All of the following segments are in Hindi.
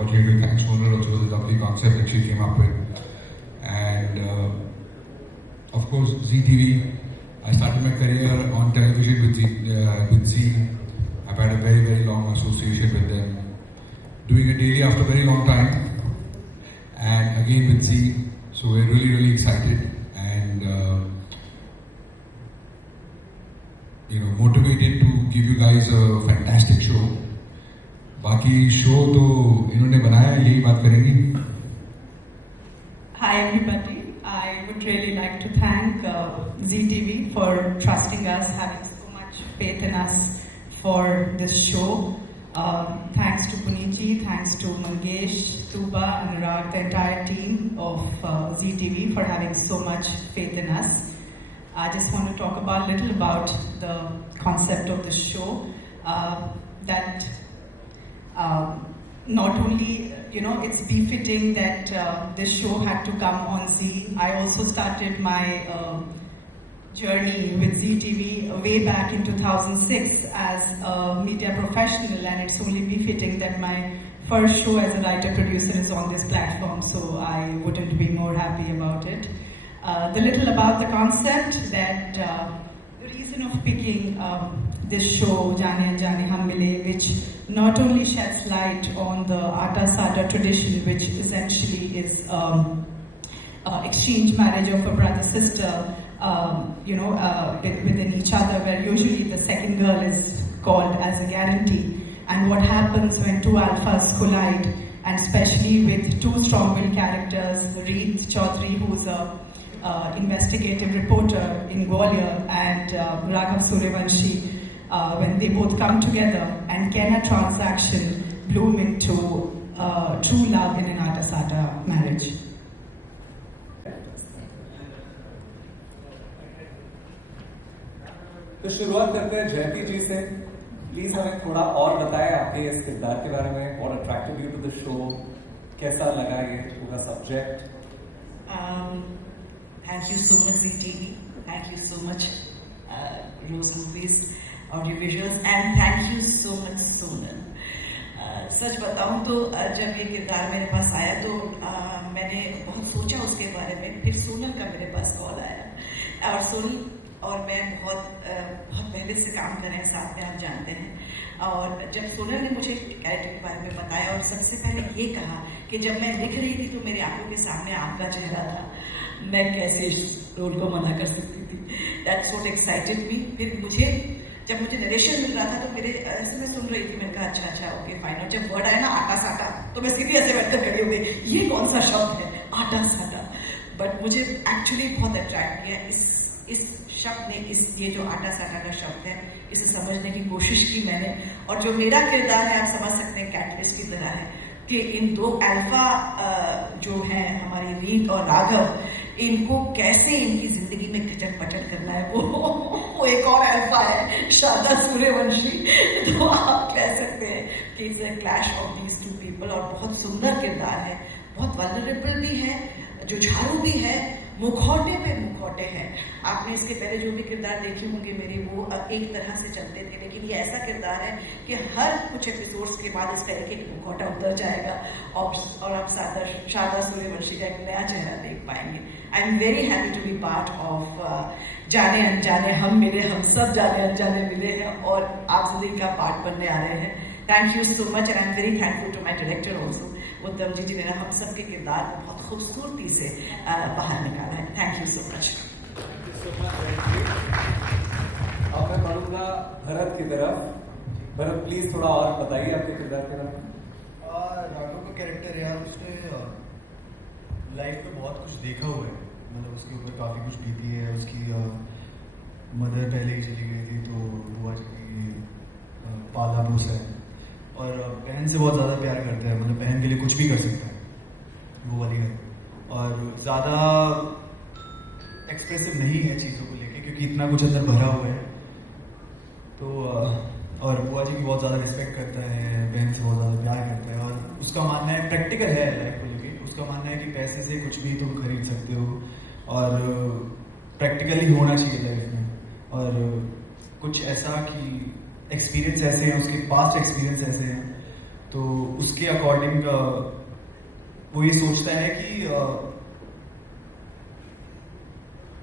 unfortunately, thanks Sonal also for the lovely concept that she came up with. And of course, Zee TV. I started my career on television with Zee. I've had a very, very long association with them. Doing it daily after a very long time. And again with Zee. So we're really, really excited and motivated to give you guys a fantastic show. बाकी शो तो इन्होंने बनाया, यही बात करेंगी. Hi everybody. I would really like to thank Zee TV for trusting us, having so much faith in us for this show. Thanks to Puneetji, thanks to Mangesh, Tuba, Anurag, the entire team of Zee TV for having so much faith in us. I just want to talk a little about the concept of the show. That not only, it's befitting that this show had to come on Zee. I also started my journey with Zee TV way back in 2006 as a media professional, and it's only befitting that my first show as a writer-producer is on this platform, so I wouldn't be more happy about it. The little about the concept, that the reason of picking this show, Jaane Anjane Hum Mile, which not only sheds light on the Aata Sada tradition, which essentially is exchange marriage of a brother-sister, within each other, where usually the second girl is called as a guarantee. And what happens when two alphas collide, and especially with two strong-willed characters, Reet Chaudhary, who's a investigative reporter in Gwalior, and Raghav Suryavanshi, when they both come together and can a transaction bloom into true love in an Aata Sada marriage. तो शुरुआत करते हैं जयपी जी से. प्लीज हमें थोड़ा और बताएं आपके इस किरदार के बारे में. What attracted you to the show? कैसा लगा ये पूरा subject? Thank you so much Zee TV. Thank you so much Rose Movies, Audiovisuals, and thank you so much Sonal. सच बताऊं तो जब ये किरदार मेरे पास आया तो मैंने बहुत सोचा उसके बारे में. फिर सोनल का मेरे पास कॉल आया, और सोनल और मैं बहुत पहले से काम कर रहे हैं साथ में, आप जानते हैं. और जब सोनल ने मुझे कैरेक्टर के बारे में बताया और सबसे पहले ये कहा कि जब मैं लिख रही थी तो मेरी आंखों के सामने आपका चेहरा था, मैं कैसे इस रोल को मना कर सकती थी. दैट्स व्हाट एक्साइटेड मी. फिर जब मुझे नरेशन मिल रहा था तो मेरे ऐसे मैं सुन रही थी, मैंने कहा अच्छा ओके फाइन. और जब वर्ड आया ना आटा साटा, तो मैं सीधी ऐसे बैठकर खड़ी हो गई, ये कौन सा शब्द है आटा साटा. बट मुझे एक्चुअली बहुत अट्रैक्ट किया इस शब्द ने, ये जो आटा साटा का शब्द है, इसे समझने की कोशिश की मैंने. और जो मेरा किरदार है, आप समझ सकते हैं कैटलिस्ट की तरह है कि इन दो अल्फा जो हैं हमारी रीत और राघव, इनको कैसे इनकी जिंदगी में खिचट पचट करना है. वो एक और अल्फा है, शारदा सूर्यवंशी. तो आप कह सकते हैं कि it's a clash of these two people. और बहुत सुंदर किरदार है, बहुत वल्नरेबल भी है, जुझारू भी है, मुखौटे पे मुखौटे हैं. आपने इसके पहले जो भी किरदार देखे होंगे मेरे, वो एक तरह से चलते थे, लेकिन ये ऐसा किरदार है कि हर कुछ एपिसोड्स के बाद इसका एक मुखौटा उतर जाएगा और आप शारदा सूर्यवंशी का एक नया चेहरा देख पाएंगे. I am very happy to be part of Jaane Anjaane हम मिले. हम सब जाने अनजाने मिले हैं और आप जिंदगी का पार्ट बनने आ रहे हैं. Thank you so much, and I am very thankful to my director also. Uttam ji ने हम सबके किरदार को बहुत खूबसूरती से बाहर निकाला है. Thank you so much. अब मैं बढ़ूंगा भरत की तरफ. भरत प्लीज थोड़ा और बताइए आपके किरदार के बारे में. राघव का कैरेक्टर यार, उसने लाइफ में बहुत कुछ देखा हुआ है. मतलब उसके ऊपर काफ़ी कुछ बीती है. उसकी मदर पहले ही चली गई थी, तो बुआ जी की पाला पोसा है, और बहन से बहुत ज़्यादा प्यार करता है. मतलब बहन के लिए कुछ भी कर सकता है, वो वाली है. और ज़्यादा एक्सप्रेसिव नहीं है चीज़ों को लेके, क्योंकि इतना कुछ अंदर भरा हुआ है. तो और बुआ जी की बहुत ज़्यादा रिस्पेक्ट करता है, बहन से बहुत ज़्यादा प्यार करता है. और उसका मानना है, प्रैक्टिकल है लाइफ को लेके, उसका मानना है कि पैसे से कुछ भी तुम खरीद सकते हो, और प्रैक्टिकली होना चाहिए लाइफ में. और कुछ ऐसा कि एक्सपीरियंस ऐसे हैं, उसके पास्ट एक्सपीरियंस ऐसे हैं तो उसके अकॉर्डिंग वो ये सोचता है कि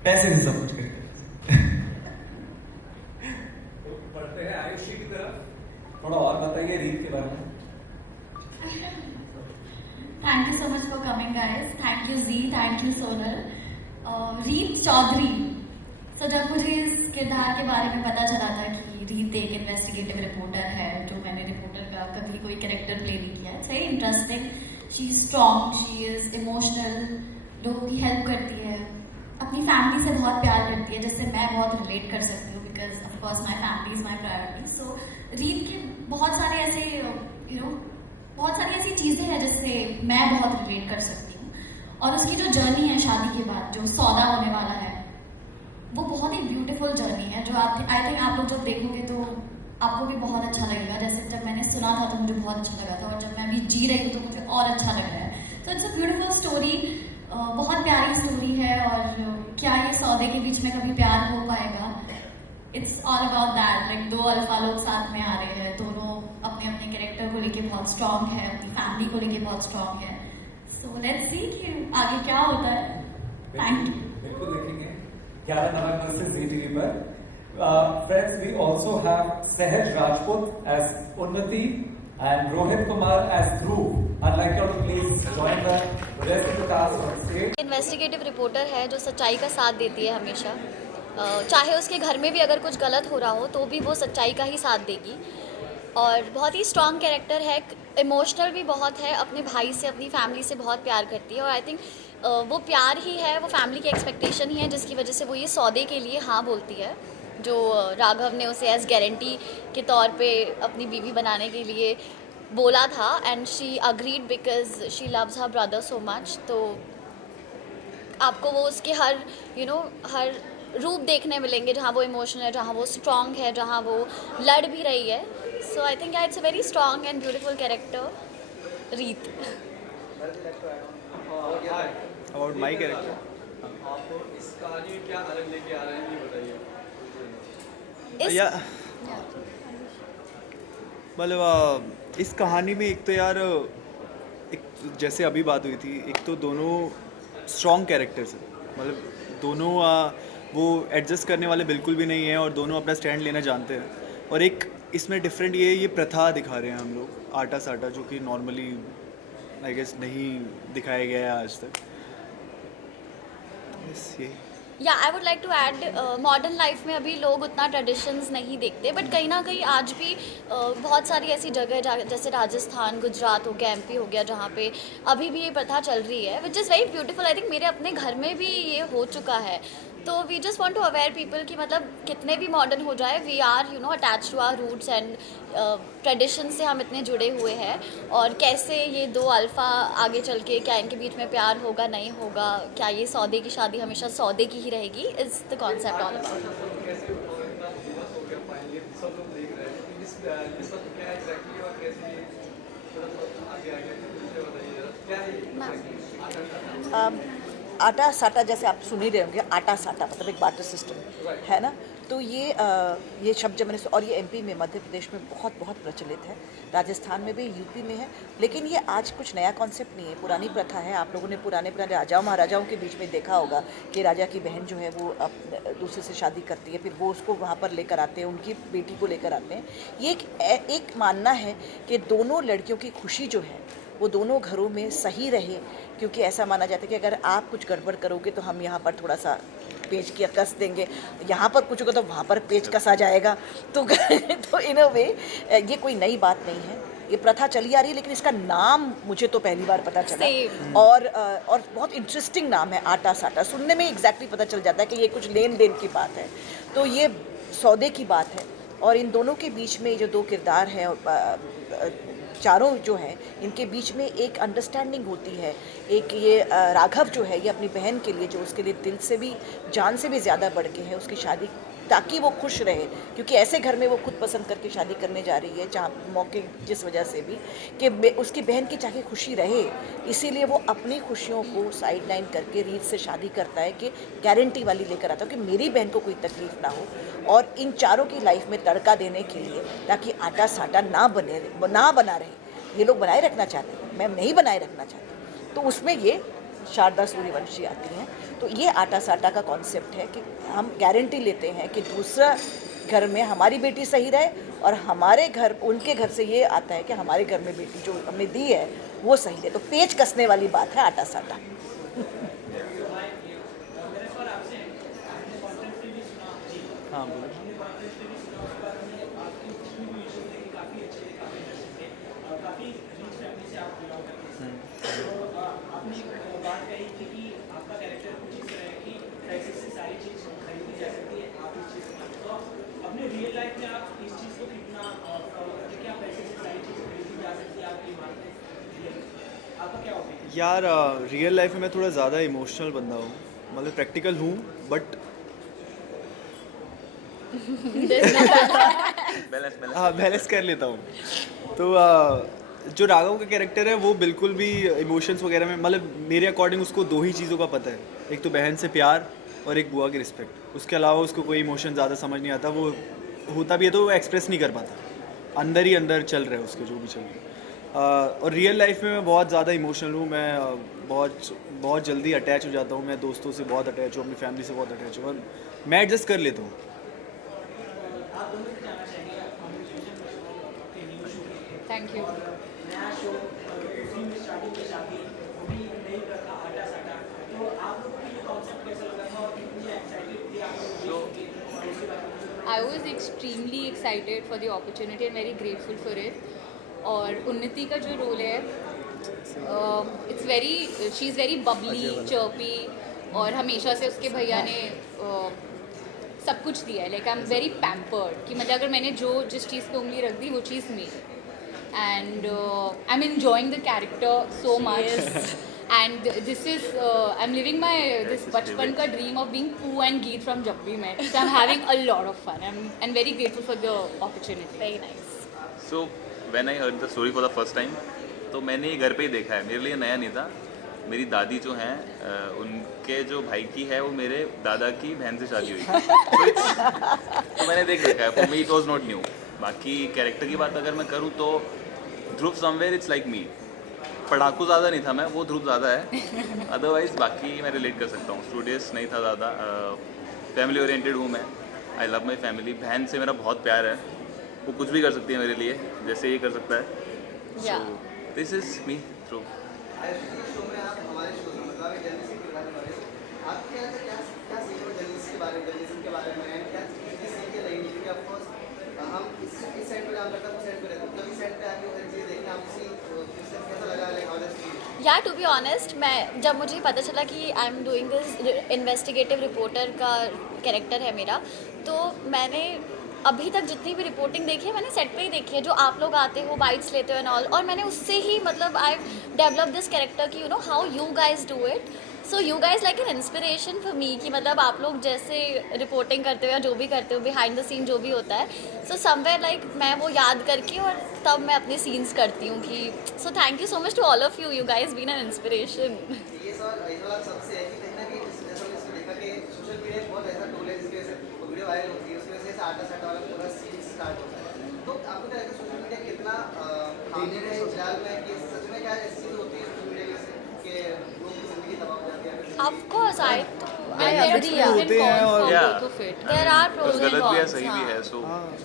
पैसे से सब कुछ करेगा। तो बढ़ते हैं आयुषी की तरफ, थोड़ा और बताइए रीत के बारे में। Thank you so much for coming, guys. Thank you, Z. Thank you, Sonal. रीत चौधरी। So जब मुझे इस किरदार के बारे में पता चला था कि रीत एक इन्वेस्टिगेटिव रिपोर्टर है, जो मैंने रिपोर्टर का कभी कोई कैरेक्टर प्ले नहीं किया, it's very interesting. She is strong, she is emotional, लोगों की हेल्प करती है, अपनी फैमिली से बहुत प्यार करती है, जिससे मैं बहुत रिलेट कर सकती हूँ, because of course my family is my priority. So Reet के बहुत सारे ऐसे बहुत सारी ऐसी चीज़ें हैं जिससे मैं बहुत रिलेट कर सकती हूँ। और उसकी जो जर्नी है शादी के बाद, जो सौदा होने वाला है, वो बहुत ही ब्यूटीफुल जर्नी है, जो आप आई थिंक आप लोग जब देखोगे तो आपको भी बहुत अच्छा लगेगा। जैसे जब मैंने सुना था तो मुझे बहुत अच्छा लगा था, और जब मैं अभी जी रही हूँ तो मुझे और अच्छा लग रहा है। तो इट्स अ ब्यूटीफुल स्टोरी, बहुत प्यारी स्टोरी है। और क्या ये सौदे के बीच में कभी प्यार हो पाएगा? It's all about that, like दो अल्फा लोग साथ में आ रहे हैं, दोनों अपने अपने कैरेक्टर को लेके बहुत स्ट्रांग है, अपनी फैमिली को लेके बहुत स्ट्रांग है। सो लेट्स सी कि आगे क्या होता है। Thank you. बिल्कुल देखेंगे 11 नवंबर से जी टीवी पर। फ्रेंड्स, वी ऑल्सो हैव सहज राजपूत एज उन्नति and Rohit Kumar as Dhruv. I'd like you to please join the rest of the cast on stage. Investigative reporter है जो सच्चाई का साथ देती है हमेशा, चाहे उसके घर में भी अगर कुछ गलत हो रहा हो तो भी वो सच्चाई का ही साथ देगी। और बहुत ही स्ट्रॉन्ग कैरेक्टर है, इमोशनल भी बहुत है, अपने भाई से अपनी फैमिली से बहुत प्यार करती है। और आई थिंक वो प्यार ही है, वो फैमिली की एक्सपेक्टेशन ही है, जिसकी वजह से वो ये सौदे के लिए हाँ बोलती है, जो राघव ने उसे एज गारंटी के तौर पे अपनी बीवी बनाने के लिए बोला था। And she agreed because she loves her brother so much. तो आपको वो उसके हर हर रूप देखने मिलेंगे, जहाँ वो इमोशनल है, जहाँ वो स्ट्रॉन्ग है, जहाँ वो लड़ भी रही है। So I think it's a very strong and beautiful character, Reet. About my character, आप इस कहानी में क्या अलग लेके आ रहे हैं ये बताइए। मतलब इस कहानी में एक तो यार, एक जैसे अभी बात हुई थी, एक तो दोनों स्ट्रॉन्ग कैरेक्टर्स हैं, मतलब दोनों वो एडजस्ट करने वाले बिल्कुल भी नहीं हैं और दोनों अपना स्टैंड लेना जानते हैं। और एक इसमें डिफरेंट ये प्रथा दिखा रहे हैं हम लोग, आटा साटा, जो कि नॉर्मली आई गेस नहीं दिखाया गया है आज तक। बस ये या I would like to add, modern life में अभी लोग उतना ट्रेडिशंस नहीं देखते, बट कहीं ना कहीं आज भी बहुत सारी ऐसी जगह जैसे राजस्थान, गुजरात हो गया, MP हो गया, जहाँ पे अभी भी ये प्रथा चल रही है, which is very beautiful. I think मेरे अपने घर में भी ये हो चुका है। तो we just want to aware people कि मतलब कितने भी मॉडर्न हो जाए, we are attach to our roots and tradition से हम इतने जुड़े हुए हैं। और कैसे ये दो अल्फ़ा आगे चल के, क्या इनके बीच में प्यार होगा, नहीं होगा, क्या ये सौदे की शादी हमेशा सौदे की ही रहेगी, is the concept all about. आटा साटा, जैसे आप सुन ही रहे होंगे, आटा साटा मतलब एक बाटर सिस्टम है ना। तो ये शब्द जब मैंने, और ये MP में, मध्य प्रदेश में बहुत बहुत प्रचलित है, राजस्थान में भी, UP में है। लेकिन ये आज कुछ नया कॉन्सेप्ट नहीं है, पुरानी प्रथा है। आप लोगों ने पुराने राजाओं महाराजाओं के बीच में देखा होगा कि राजा की बहन जो है वो दूसरे से शादी करती है, फिर वो उसको वहाँ पर लेकर आते हैं, उनकी बेटी को लेकर आते हैं। ये एक मानना है कि दोनों लड़कियों की खुशी जो है वो दोनों घरों में सही रहे, क्योंकि ऐसा माना जाता है कि अगर आप कुछ गड़बड़ करोगे तो हम यहाँ पर थोड़ा सा पेच की कस देंगे, यहाँ पर कुछ होगा तो वहाँ पर पेच कसा जाएगा। तो इन अ वे ये कोई नई बात नहीं है, ये प्रथा चली आ रही है। लेकिन इसका नाम मुझे तो पहली बार पता चला, और बहुत इंटरेस्टिंग नाम है, आटा साटा। सुनने में एग्जैक्टली पता चल जाता है कि ये कुछ लेन देन की बात है, तो ये सौदे की बात है। और इन दोनों के बीच में जो दो किरदार हैं, चारों जो हैं, इनके बीच में एक अंडरस्टैंडिंग होती है। एक ये राघव जो है, ये अपनी बहन के लिए, जो उसके लिए दिल से भी, जान से भी ज़्यादा बढ़ के है, उसकी शादी, ताकि वो खुश रहे, क्योंकि ऐसे घर में वो खुद पसंद करके शादी करने जा रही है, जहाँ मौके जिस वजह से भी कि उसकी बहन की चाहे खुशी रहे, इसीलिए वो अपनी खुशियों को साइड लाइन करके रीत से शादी करता है, कि गारंटी वाली लेकर आता है कि मेरी बहन को कोई तकलीफ ना हो, और इन चारों की लाइफ में तड़का देने के लिए, ताकि आटा साटा ना बना रहे। ये लोग बनाए रखना चाहते हैं, मैं नहीं बनाए रखना चाहती, तो उसमें ये शारदा सूर्यवंशी आती हैं। तो ये आटा साटा का कॉन्सेप्ट है कि हम गारंटी लेते हैं कि दूसरा घर में हमारी बेटी सही रहे और हमारे घर उनके घर से ये आता है कि हमारे घर में बेटी जो हमने दी है वो सही है। तो पेच कसने वाली बात है आटा साटा। हाँ बोलो। यार रियल लाइफ में मैं थोड़ा ज़्यादा इमोशनल बंदा हूँ, मतलब प्रैक्टिकल हूँ बट हाँ बैलेंस कर लेता हूँ। तो जो राघव का कैरेक्टर है वो बिल्कुल भी इमोशंस वगैरह में, मतलब मेरे अकॉर्डिंग उसको दो ही चीज़ों का पता है, एक तो बहन से प्यार और एक बुआ की रिस्पेक्ट। उसके अलावा उसको कोई इमोशन ज़्यादा समझ नहीं आता, वो होता भी है तो वो एक्सप्रेस नहीं कर पाता, अंदर ही अंदर चल रहा है उसके जो भी चल रहा है। और रियल लाइफ में मैं बहुत ज़्यादा इमोशनल हूँ, मैं बहुत जल्दी अटैच हो जाता हूँ, मैं दोस्तों से बहुत अटैच हूँ, अपनी फैमिली से बहुत अटैच हूँ और मैं एडजस्ट कर लेता हूँ। Thank you. I was extremely excited for the opportunity and very grateful for it. और उन्नति का जो रोल है, she is very Babli chirpy और हमेशा से उसके भैया ने सब कुछ दिया है। Like I am very pampered कि मतलब अगर मैंने जिस चीज़ पे उंगली रख दी वो चीज़ मेरी। And I am enjoying the character so much and this is I am living my this बचपन का dream of being Poo and Geet from जब भी मैं। So I am having a lot of fun and very grateful for the opportunity. Very nice. So when I heard the story for the first time तो मैंने ये घर पे ही देखा है, मेरे लिए नया नहीं था। मेरी दादी जो हैं उनके जो भाई की है वो मेरे दादा की बहन से शादी हुई तो मैंने देख रखा है, for me it was not new. बाकी कैरेक्टर की बात अगर मैं करूँ तो ध्रुव समवेयर इट्स लाइक मी। पढ़ाकू ज़्यादा नहीं था मैं, वो ध्रुव ज़्यादा है। अदरवाइज बाकी मैं रिलेट कर सकता हूँ, स्टूडियस नहीं था ज़्यादा, फैमिली ओरिएंटेड हूँ मैं। I love my family. बहन से मेरा बहुत प्यार है, वो कुछ भी कर सकती है मेरे लिए जैसे ये कर सकता है। सो दिस इज मी ध्रुव। या टू बी ऑनेस्ट, मैं जब मुझे पता चला कि I am doing this investigative reporter का कैरेक्टर है मेरा, तो मैंने अभी तक जितनी भी रिपोर्टिंग देखी है मैंने सेट पे ही देखी है, जो आप लोग आते हो बाइट्स लेते हो एंड ऑल, और मैंने उससे ही मतलब आई डेवलप दिस कैरेक्टर कि you know how you guys do it. So you guys like an inspiration for me कि मतलब आप लोग जैसे रिपोर्टिंग करते हो या जो भी करते हो बिहाइंड द सीन जो भी होता है, सो समवेयर लाइक मैं वो याद करके और तब मैं अपने सीन्स करती हूँ कि so thank you so much to all of you, you guys been an inspiration. Of course, I agree. There are pros and cons. सही भी है। सो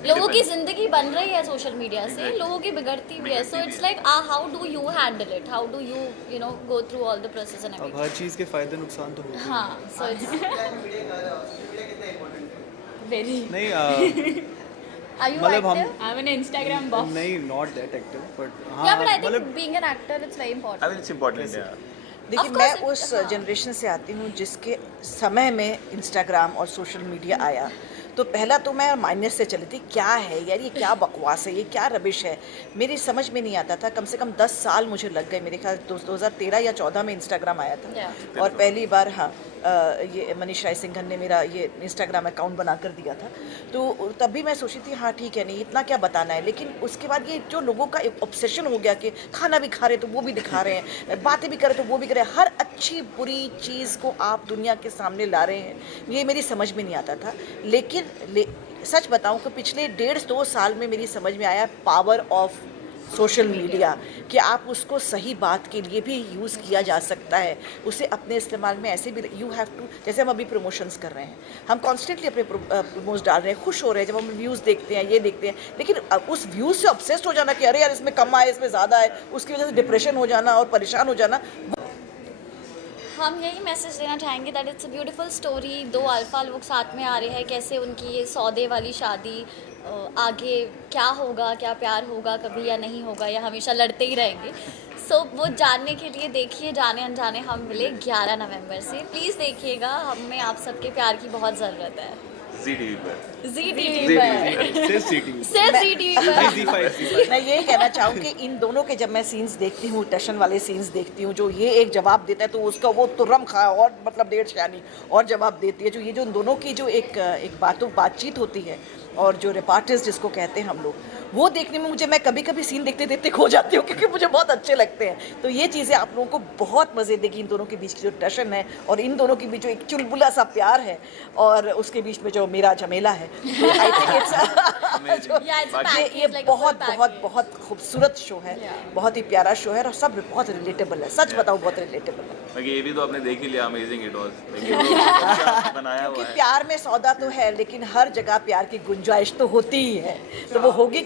लोगों की जिंदगी बन रही है सोशल मीडिया से, लोगों की बिगड़ती भी है। So it's like how do you handle it, how do you know go through all the process and अब हर चीज़ के फायदे नुकसान तो होते हैं। हाँ, सो इट्स वेरी नहीं Are you मतलब हम active? I'm an Instagram buff. नहीं नॉट दैट एक्टिव बट हाँ Yeah, but I think मतलब being an actor it's very important. I mean it's important. देखिए Of मैं course, उस हाँ। जनरेशन से आती हूँ जिसके समय में इंस्टाग्राम और सोशल मीडिया आया, तो पहला तो मैं माइनस से चली थी, क्या है यार ये क्या बकवास है, ये क्या रबिश है, मेरी समझ में नहीं आता था। कम से कम 10 साल मुझे लग गए, मेरे ख्याल 2013 या 14 में इंस्टाग्राम आया था। Yeah. और पहली बार हाँ ये मनीष राय सिंघन ने मेरा ये इंस्टाग्राम अकाउंट बना कर दिया था, तो तभी मैं सोची थी हाँ ठीक है नहीं इतना क्या बताना है। लेकिन उसके बाद ये जो लोगों का ऑब्सेशन हो गया कि खाना भी खा रहे तो वो भी दिखा रहे हैं, बातें भी कर रहे तो वो भी कर रहे हैं, हर अच्छी बुरी चीज़ को आप दुनिया के सामने ला रहे हैं, ये मेरी समझ में नहीं आता था। लेकिन सच बताऊं कि पिछले 1.5-2 साल में मेरी समझ में आया पावर ऑफ सोशल मीडिया कि आप उसको सही बात के लिए भी यूज़ किया जा सकता है, उसे अपने इस्तेमाल में ऐसे भी यू हैव टू, जैसे हम अभी प्रमोशंस कर रहे हैं, हम कॉन्स्टेंटली अपने प्रमोश डाल रहे हैं, खुश हो रहे हैं जब हम व्यूज़ देखते हैं, ये देखते हैं, लेकिन उस व्यूज़ से ऑब्सेस्ड हो जाना कि अरे यार इसमें कम आए, इसमें ज़्यादा है, उसकी वजह से डिप्रेशन हो जाना और परेशान हो जाना। हम यही मैसेज देना चाहेंगे that it's a beautiful story. 2 alpha लोग साथ में आ रहे हैं, कैसे उनकी ये सौदे वाली शादी, आगे क्या होगा, क्या प्यार होगा कभी या नहीं होगा, या हमेशा लड़ते ही रहेंगे। सो वो जानने के लिए देखिए जाने अनजाने हम मिले 11 नवंबर से। प्लीज़ देखिएगा, हमें आप सबके प्यार की बहुत ज़रूरत है। जी टीवी पर। जी टीवी पर, सिर्फ जी टीवी पर। मैं यही कहना चाहूँ कि इन दोनों के जब मैं सीन्स देखती हूँ, टशन वाले सीन्स देखती हूँ, जो ये एक जवाब देता है तो उसका वो तुर्रम खा और मतलब 1.5 शानी और जवाब देती है, जो ये जो उन दोनों की जो एक बातचीत होती है और जो रिपार्टिस्ट जिसको कहते हैं हम लोग, वो देखने में मुझे, मैं कभी कभी सीन देखते देखते खो जाती हूँ क्योंकि मुझे बहुत अच्छे लगते हैं। तो ये चीज़ें आप लोगों को बहुत मज़े देगी, इन दोनों के बीच की जो टशन है और इन दोनों के बीच जो एक चुलबुला सा प्यार है और उसके बीच में जो मेरा झमेला है, आई थिंक ये बहुत बहुत बहुत खूबसूरत शो है, बहुत ही प्यारा शो है और सब बहुत रिलेटेबल है, सच बताऊँ बहुत रिलेटेबल है। बाकी ये भी तो आपने देख ही लिया, अमेजिंग इट वाज, बनाया हुआ क्योंकि है। प्यार में सौदा तो है, लेकिन हर जगह प्यार की गुंजाइश तो होती ही है, तो वो होगी।